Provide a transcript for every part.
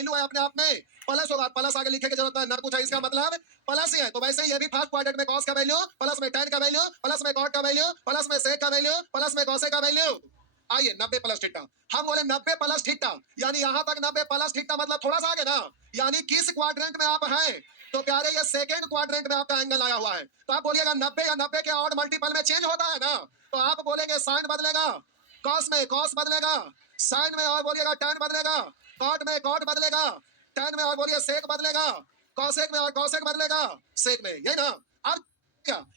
Value है अपने आप में प्लस होगा, प्लस आगे लिखे की जरूरत है, न कुछ है, इसका मतलब प्लस ही है। तो वैसे ये भी फर्स्ट क्वाड्रेंट में कॉस का वैल्यू प्लस में tan का वैल्यू प्लस में cot का वैल्यू प्लस में sec का वैल्यू प्लस में cos का वैल्यू। आइए 90 प्लस थीटा, हम बोले 90 प्लस थीटा, यानी यहां तक 90 प्लस थीटा मतलब थोड़ा सा आगे ना, यानी किस क्वाड्रेंट में आप हैं, तो प्यारे ये सेकंड क्वाड्रेंट में आपका एंगल आया हुआ है। तो आप बोलिएगा 90 या 90 के ऑड मल्टीपल में चेंज होता है ना, तो आप बोलेंगे साइन बदलेगा, कॉस में कॉस बदलेगा, साइन में और बोलिएगा tan बदलेगा, कॉट में कॉट बदलेगा, tan में और बोलिए सेक बदलेगा, कॉसेक में और कॉसेक बदलेगा सेक में, यही ना। अब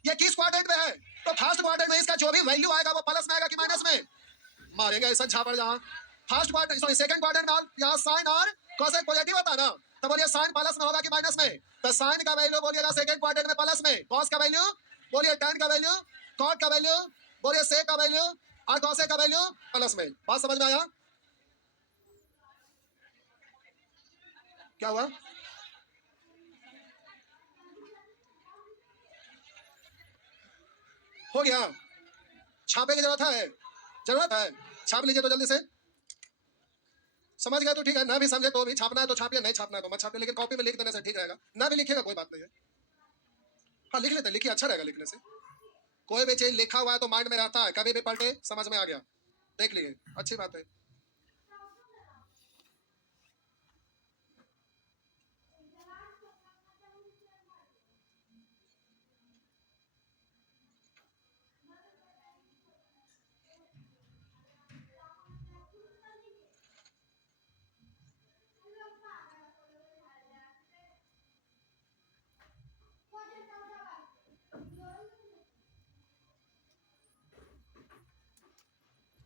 ये किस क्वाड्रेंट में है, तो फर्स्ट क्वाड्रेंट में इसका जो भी वैल्यू आएगा वो प्लस में आएगा कि माइनस में, मारेंगे ऐसा झापड़ जहां first quadrant sorry second quadrant में यहां साइन और कोसेक पॉजिटिव होता है ना, तो बोलिए साइन प्लस में होगा कि माइनस में, तो साइन का वैल्यू बोलिएगा सेकंड क्वाड्रेंट में प्लस में, कॉस का वैल्यू बोलिए tan का वैल्यू, कॉट का वैल्यू बोलिए सेक का वैल्यू और कोसेक का वैल्यू प्लस में। बात समझ में आया, क्या हुआ? हो गया, छापे की जरूरत है, छाप लीजिए तो जल्दी से। समझ गए तो ठीक है, ना भी समझे तो भी छापना है तो छापिए, नहीं छापना है तो मत छापिए, लेकिन कॉपी में लिख देने से ठीक रहेगा, ना भी लिखिएगा कोई बात नहीं है। हाँ लिख लेते हैं, लिखिए, अच्छा रहेगा लिखने से, कोई भी चीज लिखा हुआ है तो माइंड में रहता है, कभी भी पलटे समझ में आ गया, देख लिए, अच्छी बात है।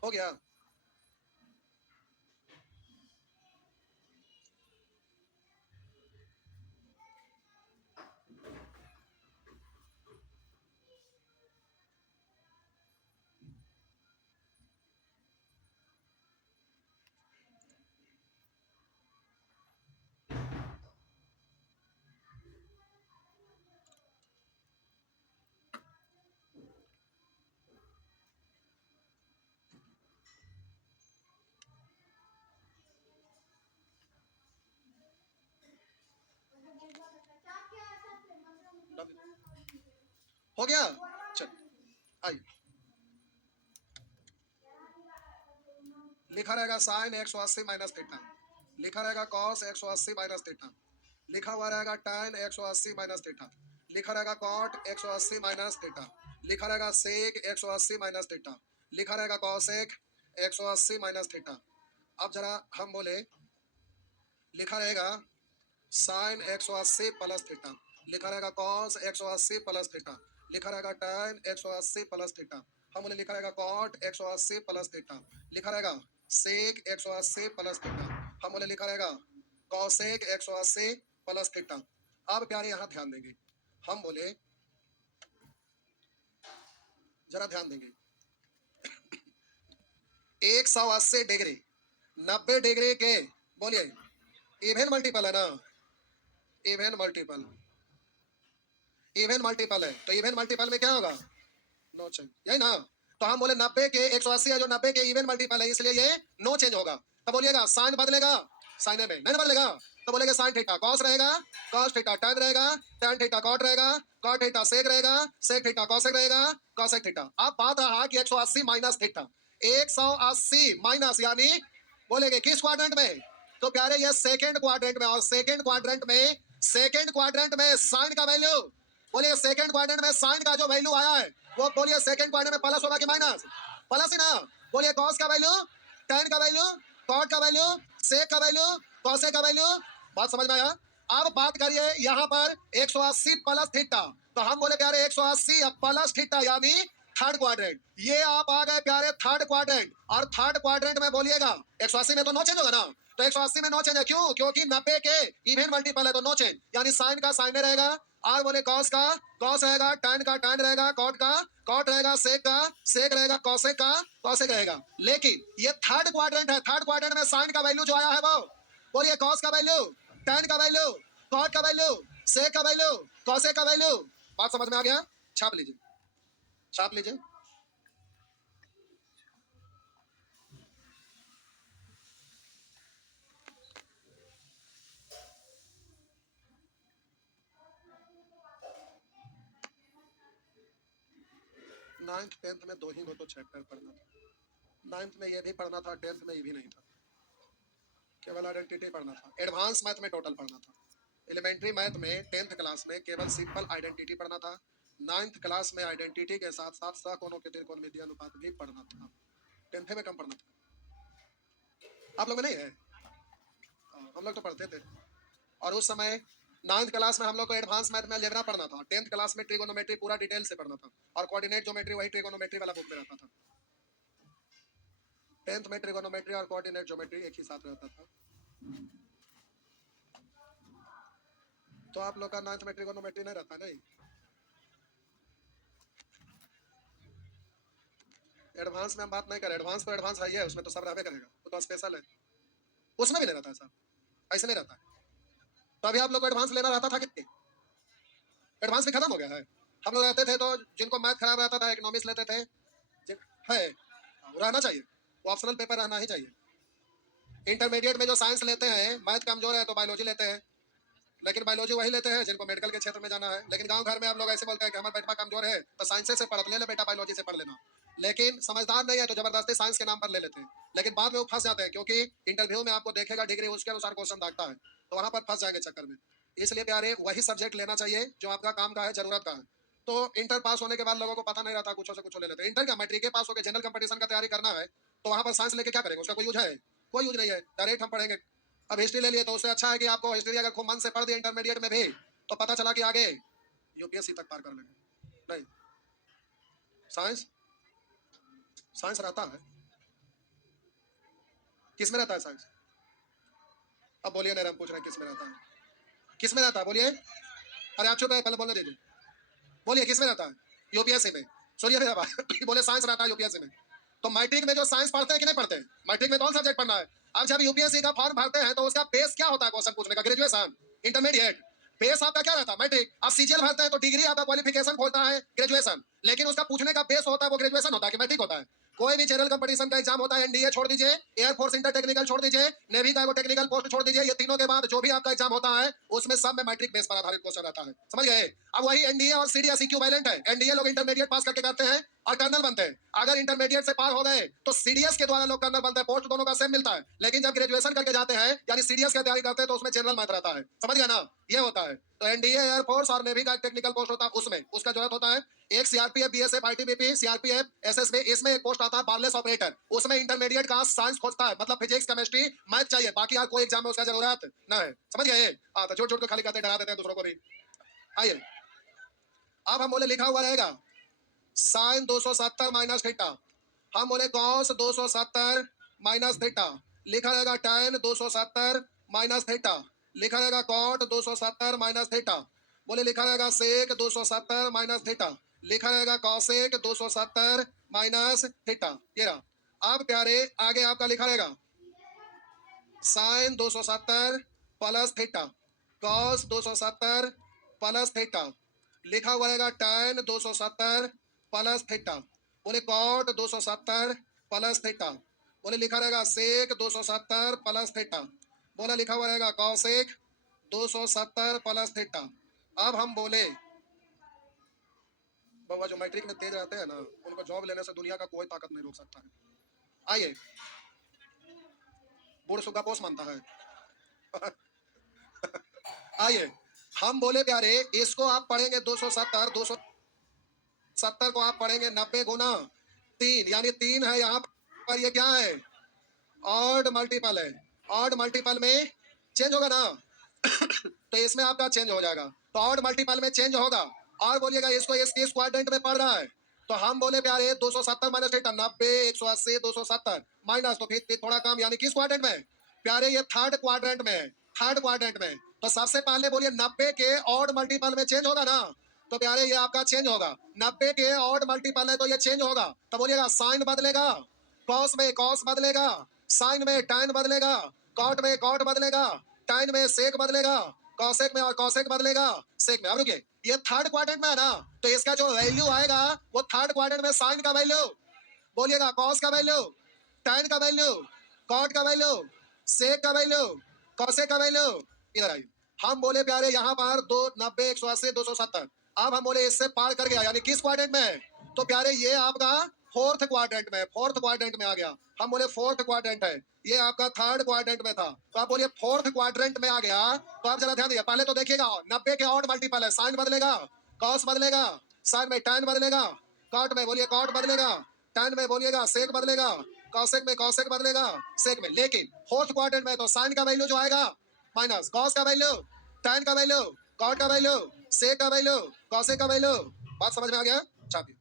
हो गया, हो गया, चल आइए, लिखा रहेगा साइन 180 माइनस थीटा, लिखा रहेगा कॉस 180 माइनस थीटा, लिखा हुआ रहेगा tan 180 माइनस थीटा, लिखा रहेगा कॉट 180 माइनस थीटा, लिखा रहेगा सेक 180 माइनस थीटा, लिखा रहेगा कॉसेक 180 माइनस थीटा। अब जरा हम बोले, लिखा रहेगा साइन 180 प्लस थीटा, लिखा रहेगा कॉस 180 प्लस थीटा, लिखा रहेगा tan 180 प्लस थीटा, हम बोले लिखा रहेगा कॉट 180 प्लस थीटा, लिखा रहेगा सेक 180 प्लस थीटा, हम बोले लिखा रहेगा कॉसेक 180 प्लस थीटा। अब प्यारे यहाँ ध्यान देंगे, हम बोले जरा ध्यान देंगे, 180 डिग्री 90 डिग्री के बोलिए इवन मल्टीपल है ना, इवन मल्टीपल, इवन मल्टीपल है, तो इवन मल्टीपल में क्या होगा, नो चेंज, यही ना। तो हम बोले 90 के 180 है जो 90 के इवन मल्टीपल है, इसलिए ये नो चेंज होगा। तो बोलिएगा साइन बदलेगा, साइन में नहीं बदलेगा, तो बोलेगा साइन थीटा कॉस रहेगा, कॉस थीटा tan रहेगा, tan थीटा कॉट रहेगा, कॉट थीटा सेक रहेगा, सेक थीटा कॉसेक रहेगा, कॉसेक थीटा। अब बात रहा कि 180 माइनस थीटा, 180 माइनस यानी बोलेगे किस क्वाड्रेंट में, तो प्यारे ये सेकंड क्वाड्रेंट में, और सेकंड क्वाड्रेंट में, सेकंड क्वाड्रेंट में साइन का वैल्यू बोलिए, सेकंड क्वाड्रेंट में साइन का जो वैल्यू आया है वो बोलिए सेकंड क्वाड्रेंट में प्लस होगा कि माइनस, प्लस ही ना। बोलिए कॉस का वैल्यू, tan का वैल्यू, कॉट का वैल्यू, सेक का वैल्यू, कॉसेक का वैल्यू, बात समझ में आया। अब बात करिए यहाँ पर 180 प्लस थीटा, तो हम बोले प्यारे 180 प्लस थीटा यानी थर्ड क्वाड्रेंट, ये आप आ गए प्यारे थर्ड क्वाड्रेंट, और थर्ड क्वाड्रेंट में बोलिएगा 180 में तो नो चेंज होगा ना, तो 180 में नो चेंज है, क्यों, क्योंकि 90 के इवन मल्टीपल है तो नो चेंज, यानी साइन का साइन रहेगा, और बोले कॉस का कॉस रहेगा, tan का tan रहेगा, कॉट का कॉट रहेगा, सेक का सेक रहेगा, कॉसेक का कॉसेक रहेगा। लेकिन ये थर्ड क्वाड्रेंट है, थर्ड क्वाड्रेंट में साइन का वैल्यू जो आया है वो बोलिए कॉस का वैल्यू, tan का वैल्यू, कॉट का वैल्यू, सेक का वैल्यू, कॉसेक का वैल्यू। बात समझ में आ गया, छाप लीजिए, छाप लीजिए। नाइन्थ टेंथ में दो ही दो तो चैप्टर पढ़ना था, नाइन्थ में ये भी पढ़ना था, टेंथ में ये भी नहीं था, केवल आइडेंटिटी पढ़ना था। एडवांस मैथ में टोटल पढ़ना था। एलिमेंट्री मैथ में टेंथ क्लास में केवल सिंपल आइडेंटिटी पढ़ना था, नाइन्थ क्लास में आइडेंटिटी के साथ साथ सहकोणों के त्रिकोणमितीय अनुपात भी पढ़ना था। टेंथ में कम पढ़ना था। आप लोग में नहीं है? हम लोग तो पढ़ते थे। और उस समय नाइन्थ क्लास में हम लोग को एडवांस मैथ में अलजेब्रा पढ़ना था, टेंथ क्लास में ट्रिगोनोमेट्री पूरा डिटेल से पढ़ना था, और कोऑर्डिनेट ज्योमेट्री वही ट्रिगोनोमेट्री वाला बुक में रहता था। टेंथ में ट्रिगोनोमेट्री और कोऑर्डिनेट ज्योमेट्री एक ही साथ रहता था। तो आप लोग का नाइन्थ में ट्रिगोनोमेट्री नहीं रहता? नहीं, एडवांस में हम बात नहीं करें, एडवांस तो एडवांस है ही है, उसमें तो सब रहबे करेगा, वो तो स्पेशल है, उसमें भी नहीं रहता है सर, ऐसे नहीं रहता है। तो अभी आप लोग को एडवांस लेना रहता था कि एडवांस भी खत्म हो गया है? हम लोग रहते थे तो जिनको मैथ खराब रहता था इकोनॉमिक्स लेते थे, है रहना चाहिए, वो ऑप्शनल पेपर रहना ही चाहिए। इंटरमीडिएट में जो साइंस लेते हैं, मैथ कमजोर है तो बायोलॉजी लेते हैं, लेकिन बायोलॉजी वही लेते हैं जिनको मेडिकल के क्षेत्र में जाना है। लेकिन गांव घर में आप लोग ऐसे बोलते हैं कि हमारा बेटा कमजोर है तो साइंस से पढ़ ले बेटा, बायोलॉजी से पढ़ लेना, लेकिन समझदार नहीं है तो जबरदस्ती साइंस के नाम पर ले लेते हैं, लेकिन बाद में वो फंस जाते हैं, क्योंकि इंटरव्यू में आपको देखेगा डिग्री उसके अनुसार क्वेश्चन दागता है, तो वहां पर फंस जाएंगे चक्कर में। इसलिए प्यारे वही सब्जेक्ट लेना चाहिए जो आपका काम का है, जरूरत का है। तो इंटर पास होने के बाद लोगों को पता नहीं रहता, कुछ से कुछ ले लेते हैं। इंटर का मैट्रिक के पास होकर जनरल कंपटीशन का तैयारी करना है तो वहां पर साइंस लेके क्या करेंगे? उसका कोई यूज है? कोई यूज नहीं है, डायरेक्ट हम पढ़ेंगे। अब हिस्ट्री ले लिए तो उससे अच्छा है कि आपको हिस्ट्री अगर खूब मन से पढ़ दिया इंटरमीडिएट में भी तो पता चला कि आगे यूपीएससी तक पार कर लेंगे। नहीं, साइंस साइंस रहता है, किस में रहता है साइंस? अब बोलिए ना, हम पूछ रहे हैं किस में रहता है, किस में रहता है बोलिए। अरे आप चुप रहे, पहले बोलने दीजिए, बोलिए किस में रहता है? यूपीएससी में। सुनिए मेरा बात, बोले साइंस रहता है यूपीएससी में, तो मैट्रिक में जो साइंस पढ़ते हैं कि नहीं पढ़ते हैं? मैट्रिक में कौन सब्जेक्ट पढ़ना है? अब जब यूपीएससी का फॉर्म भरते हैं तो उसका बेस क्या होता है क्वेश्चन पूछने का? ग्रेजुएशन, इंटरमीडिएट, बेस आपका क्या रहता है? मैट्रिक। आप सीजीएल भरते हैं तो डिग्री आपका क्वालिफिकेशन होता है ग्रेजुएशन, लेकिन उसका पूछने का बेस होता है वो ग्रेजुएशन होता है कि मैट्रिक होता है? कोई भी जनरल कंपटीशन का एग्जाम होता है, एनडीए छोड़ दीजिए, एयरफोर्स इंटर टेक्निकल छोड़ दीजिए, नेवी का वो टेक्निकल पोस्ट छोड़ दीजिए, ये तीनों के बाद जो भी आपका एग्जाम होता है उसमें सब में मैट्रिक बेस पर आधारित क्वेश्चन रहता है, समझ गए? अब वही एनडीए और सीडीएस इक्विवेलेंट है। एनडीए लोग इंटरमीडिएट पास करके करते हैं और कर्नल बनते हैं, अगर इंटरमीडिएट से पार हो गए तो सीडीएस के द्वारा लोग कर्नल बनते हैं, पोस्ट दोनों का सेम मिलता है। लेकिन जब ग्रेजुएशन करके जाते हैं यानी सीडीएस की तैयारी करते हैं तो उसमें जनरल मैथ रहता है, समझ गया ना? ये होता है। तो एनडीए एयरफोर्स और नेवी का टेक्निकल पोस्ट होता है, उसमें उसका जरूरत होता है। एक CRPF, BSF, ITBP, CRPF, SSB, इसमें एक पोस्ट आता है वायरलेस ऑपरेटर, उसमें इंटरमीडिएट का साइंस खोजता है, मतलब फिजिक्स, केमिस्ट्री, मैथ चाहिए, बाकी यार कोई एग्जाम में उसका जरूरत ना है, समझ गए? हाँ, तो झूठ झूठ को खाली कहते डरा देते हैं दूसरों को भी। आइए, अब हम बोले लिखा हुआ रहेगा साइन 270 माइनस थीटा, हम बोले कॉस 270 माइनस थीटा, लिखा रहेगा tan 270 माइनस थीटा, लिखा रहेगा कॉट 270 माइनस थीटा, बोले लिखा रहेगा सेक 270 माइनस थीटा, लिखा रहेगा कॉसेक 270 माइनस थीटा। ये रहा। अब प्यारे आगे आपका लिखा रहेगा sine 270 plus theta, cos 270 plus theta, लिखा हुआ रहेगा tan 270 प्लस थीटा, बोले कॉट 270 प्लस थीटा, बोले लिखा रहेगा सेक 270 प्लस थीटा, बोला लिखा हुआ रहेगा कॉसेक 270 प्लस थीटा। अब हम बोले बाबा जो मैट्रिक में तेज रहते हैं ना उनको जॉब लेने से दुनिया का कोई ताकत नहीं रोक सकता है। आइए, बूढ़ सुग्गा पोस मानता है। आइए, हम बोले प्यारे इसको आप पढ़ेंगे 270, 270 को आप पढ़ेंगे 90 गुना 3, यानी 3 है यहाँ पर, ये क्या है? ऑड मल्टीपल है। ऑड मल्टीपल में चेंज होगा ना? तो इसमें आपका चेंज हो जाएगा, तो ऑड मल्टीपल में चेंज होगा। और बोलिएगा इसको इसके क्वाड्रेंट में पढ़ रहा है, तो हम बोले प्यारे 270 माइनस थीटा, 90, 180, 270 माइनस, तो फिर थोड़ा कम, यानी किस क्वाड्रेंट में? प्यारे ये थर्ड क्वाड्रेंट में, थर्ड क्वाड्रेंट में। तो सबसे पहले बोलिए 90 के ऑड मल्टीपल में चेंज होगा ना? तो प्यारे ये आपका चेंज होगा, 90 के ऑड मल्टीपल है तो ये चेंज होगा। तो बोलिएगा साइन बदलेगा, कॉस में कॉस बदलेगा, साइन में tan बदलेगा, कॉट में कॉट बदलेगा, tan में सेक बदलेगा, कॉसेक में और कॉसेक बदलेगा सेक में। अब रुकिए, ये थर्ड क्वाड्रेंट में है ना, तो इसका जो वैल्यू आएगा वो थर्ड क्वाड्रेंट में साइन का वैल्यू, बोलिएगा कॉस का वैल्यू, tan का वैल्यू, कॉट का वैल्यू, सेक का वैल्यू, कॉसेक का वैल्यू। इधर आइए, हम बोले प्यारे यहाँ पर 290, 180, 270, अब हम बोले इससे पार कर गया, यानी किस क्वाड्रेंट में? तो प्यारे ये आपका फोर्थ क्वाड्रेंट में, फोर्थ क्वाड्रेंट में आ गया। हम बोले फोर्थ क्वाड्रेंट है, ये आपका थर्ड क्वाड्रेंट में था, तो आप बोलिए फोर्थ क्वाड्रेंट में आ गया। तो आप जरा ध्यान दिया, पहले तो देखिएगा 90 के ऑड मल्टीपल है, साइन बदलेगा, कॉस बदलेगा, साइन में टैन बदलेगा, कॉट में बोलिए कॉट बदलेगा, टैन में बोलिएगा सेक बदलेगा, कॉसेक में कॉसेक बदलेगा, सेक में। लेकिन फोर्थ क्वाड्रेंट में तो साइन का वैल्यू जो आएगा माइनस कॉस का वैल्यू, टैन का वैल्यू, कॉट का वैल्यू, सेक का वैल्यू, कॉसेक का वैल्यू। बात समझ में आ गया? चापिए।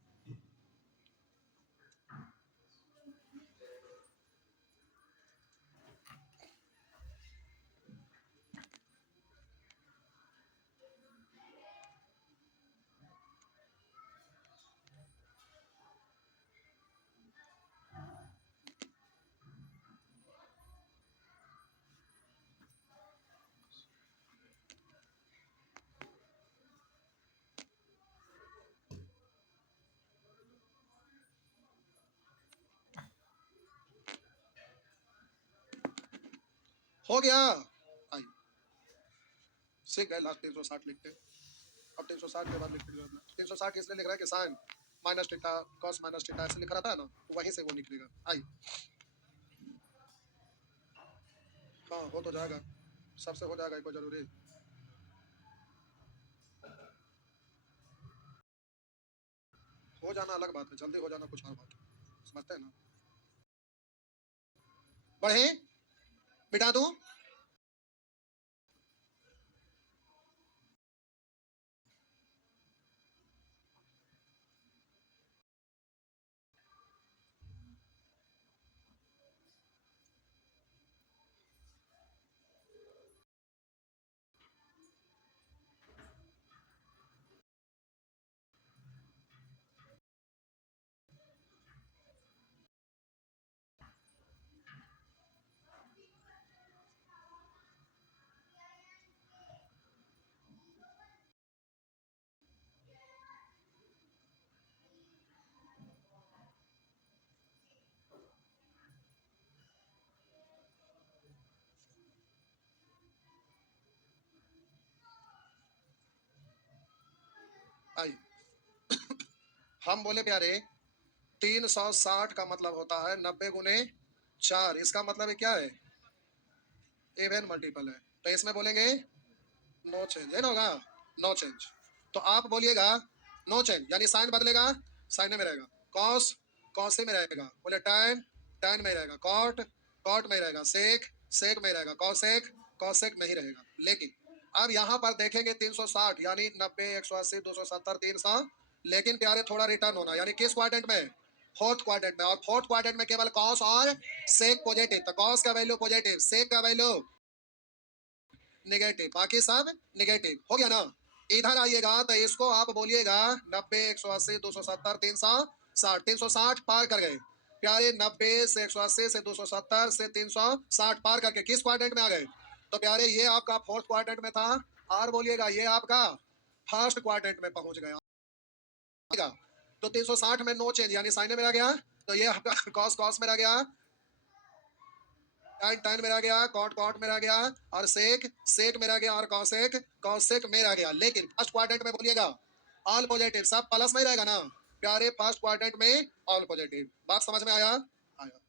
हो गया। आइए सीख गए, लास्ट 360 लिखते। अब 360 के बाद लिख दिया। 360 इसलिए लिख रहा है कि sine minus theta cos minus theta ऐसे लिख रहा था ना, तो वहीं से वो निकलेगा। आइए, हाँ हो तो जाएगा, सबसे हो जाएगा, कोई जरूरी। हो जाना अलग बात है, जल्दी हो जाना कुछ और बात है, समझते हैं ना? बढ़े, मिटा दूं? आइए, हम बोले प्यारे 360 का मतलब होता है 90 गुने 4, इसका मतलब है क्या है? इवन मल्टीपल है, तो इसमें बोलेंगे नो चेंज, है ना? होगा नो चेंज। तो आप बोलिएगा नो चेंज, यानी साइन बदलेगा, साइन में रहेगा, कॉस कॉस में रहेगा, बोले टैन टैन में रहेगा, कॉट कॉट में रहेगा, सेक सेक में रहेगा, कॉसेक कॉसेक में ही रहेगा। लेकिन अब यहाँ पर देखेंगे 360 यानी 90 180 270 300, लेकिन प्यारे थोड़ा रिटर्न होना, यानी किस क्वाड्रेंट में? फोर्थ क्वाड्रेंट में। और फोर्थ क्वाड्रेंट में केवल कॉस और सेक पॉजिटिव, तो कॉस का वैल्यू पॉजिटिव, सेक का वैल्यू नेगेटिव, बाकी सब नेगेटिव। हो गया ना? इधर आइएगा तो इसको आप बोलिएगा 90 180 270 360, 360 पार कर गए प्यारे, 90 से 180 से 270 से 360 पार करके किस क्वाड्रेंट में आ गए? तो प्यारे ये आपका फोर्थ क्वाड्रेंट में था, और बोलिएगा ये आपका फर्स्ट क्वाड्रेंट में पहुंच गया। तो 360 में नो चेंज यानी साइन में रह गया, तो ये आपका कॉस कॉस में रह गया, टाइन टाइन में रह गया, कॉट कॉट में रह गया, और सेक सेक में रह गया, और कॉसेक कॉसेक में रह गया। लेकिन फर्स्ट क्वाड्रेंट में बोलिएगा ऑल पॉजिटिव, सब प्लस में रहेगा ना प्यारे, फर्स्ट क्वाड्रेंट में ऑल पॉजिटिव। बात समझ में आया? आया।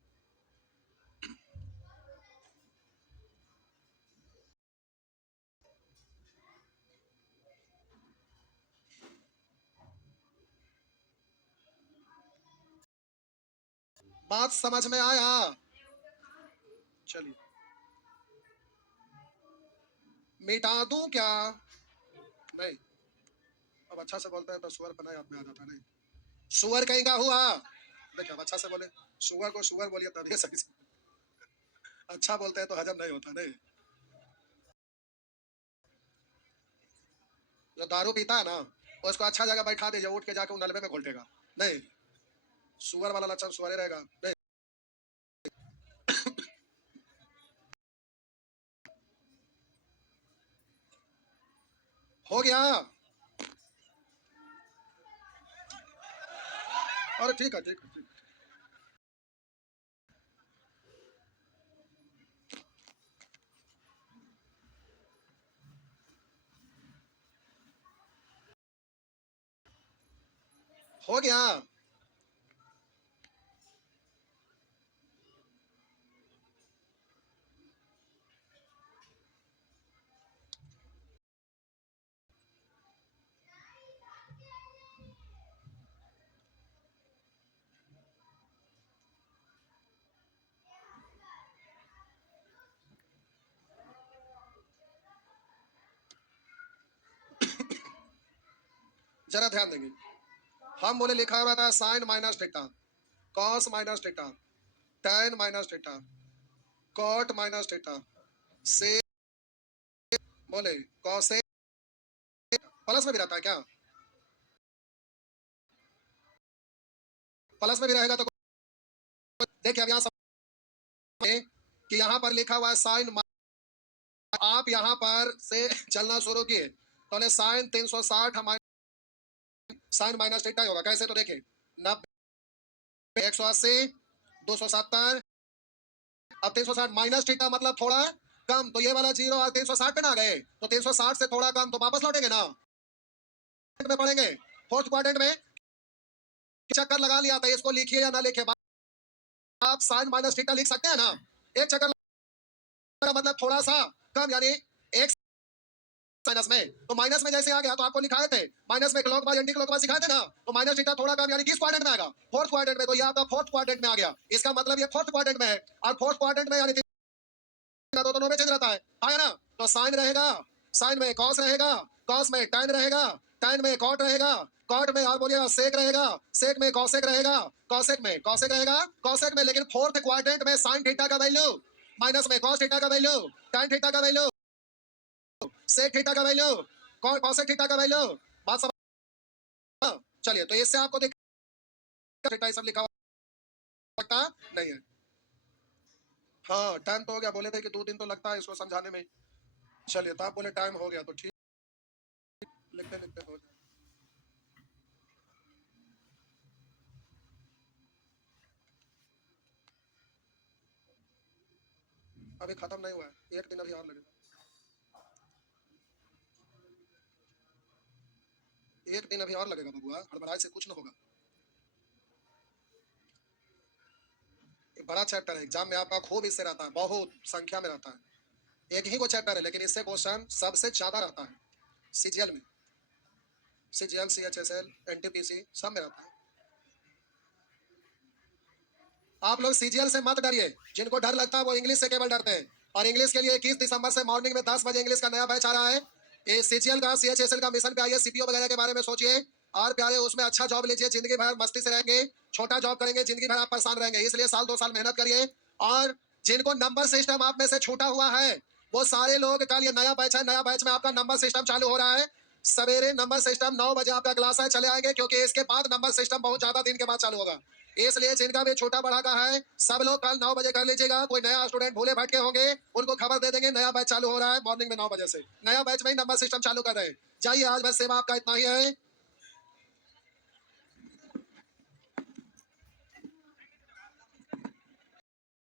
बात समझ में आया? चलिए, मिटा दूं क्या? नहीं, अब अच्छा से बोलते हैं तो सुअर बनाए आप में आ जाता। नहीं, सुअर कहीं का हुआ? देखिए अब अच्छा से बोले, सुअर को सुअर बोलिए तभी सही से। अच्छा बोलते हैं तो हजम नहीं होता। नहीं, जो दारू पीता है ना, उसको अच्छा जगह बैठा दीजिए, उठ के जाके वो नलबे में घोल्टेगा। नहीं, सुअर वाला लक्षण सुअर ही रहेगा। नहीं, हो गया? अरे ठीक है, ठीक है, ठीक है। हो गया? जरा ध्यान देंगे, हम बोले लिखा हुआ था sine minus theta, cos minus theta, tan minus theta, cot minus theta, से बोले कॉसेक, प्लस में भी रहता है क्या? प्लस में भी रहेगा तो देखिए अब यहाँ समझे कि यहाँ पर लिखा हुआ है साइन, आप यहाँ पर से चलना शुरू किए तो साइन 360 हमारे साइन माइनस थीटा होगा। कैसे? तो देखिए 90, 180, 270, अब 360 माइनस थीटा मतलब थोड़ा कम, तो ये वाला जीरो और 360 पे ना गए तो 360 से थोड़ा कम, तो वापस लौटेंगे ना, में पढ़ेंगे फोर्थ क्वाड्रेंट में। चक्कर लगा लिया था, इसको लिखिए या ना लिखिए, आप साइन माइनस थीटा लिख सकते हैं ना। एक चक्कर मतलब थोड़ा सा कम, यानी एक माइनस में, तो माइनस में जैसे आ गया तो आपको लिखाए थे माइनस में क्लॉकवाइज एंटी क्लॉकवाइज सिखाए थे ना, तो माइनस थीटा थोड़ा कम, यानी किस क्वाड्रेंट में आएगा? फोर्थ क्वाड्रेंट में। तो ये आपका फोर्थ क्वाड्रेंट में आ गया, इसका मतलब ये फोर्थ क्वाड्रेंट में है, और फोर्थ क्वाड्रेंट में यानी तो दोनों में चेंज रहता है ना। तो साइन रहेगा, साइन में कॉस रहेगा, कॉस में tan रहेगा, tan में कॉट रहेगा, कॉट में और बोलिएगा सेक रहेगा, सेक में कॉसेक रहेगा, कॉसेक में कॉसेक रहेगा, कॉसेक में। लेकिन फोर्थ क्वाड्रेंट में साइन थीटा का वैल्यू माइनस में कॉस थीटा का वैल्यू, tan थीटा का वैल्यू, सेक थीटा का वैल्यू, कॉसेक थीटा का वैल्यू। बात समझ? चलिए, तो इससे आपको दिख थीटा सब लिखा हुआ नहीं है। हाँ, टाइम तो हो गया, बोले थे कि 2 दिन तो लगता है इसको समझाने में। चलिए, तो आप बोले टाइम हो गया तो ठीक, लिखते लिखते हो जाए। अभी खत्म नहीं हुआ है, 1 दिन अभी और लगेगा, 1 दिन अभी और लगेगा बबुआ, हड़बड़ाए से कुछ ना होगा। ये बड़ा चैप्टर है, एग्जाम में आपका खूब इससे रहता है, बहुत संख्या में रहता है। एक ही को चैप्टर है लेकिन इससे क्वेश्चन सबसे ज्यादा रहता है सीजीएल में, सीजीएल, सीएचएसएल, एनटीपीसी सब में रहता है। आप लोग सीजीएल से मत डरिए, जिनको डर लगता है वो इंग्लिश से केवल डरते हैं। और इंग्लिश के लिए 21 दिसंबर से मॉर्निंग में 10 बजे इंग्लिश का नया बैच आ रहा है। ये सीजीएल का, सीएचएसएल का मिशन पे आइए, सीपीओ वगैरह के बारे में सोचिए और प्यारे उसमें अच्छा जॉब लीजिए, जिंदगी भर मस्ती से रहेंगे, छोटा जॉब करेंगे, जिंदगी भर आप परेशान रहेंगे, इसलिए साल 2 साल मेहनत करिए। और जिनको नंबर सिस्टम आप में से छूटा हुआ है वो सारे लोग, कल ये नया बैच है, नया बैच में आपका नंबर सिस्टम चालू हो रहा है। सवेरे नंबर सिस्टम 9 बजे आपका क्लास है, चले आएंगे, क्योंकि इसके बाद नंबर सिस्टम बहुत ज्यादा दिन के बाद चालू होगा। इसलिए जिनका भी छोटा बड़ा का है सब लोग कल 9 बजे कर लीजिएगा। कोई नया स्टूडेंट भूले भटके होंगे उनको खबर दे देंगे, नया बैच चालू हो रहा है मॉर्निंग में 9 बजे से, नया बैच में ही नंबर सिस्टम चालू कर रहे हैं। जाइए, आज बस सेवा आपका इतना ही है।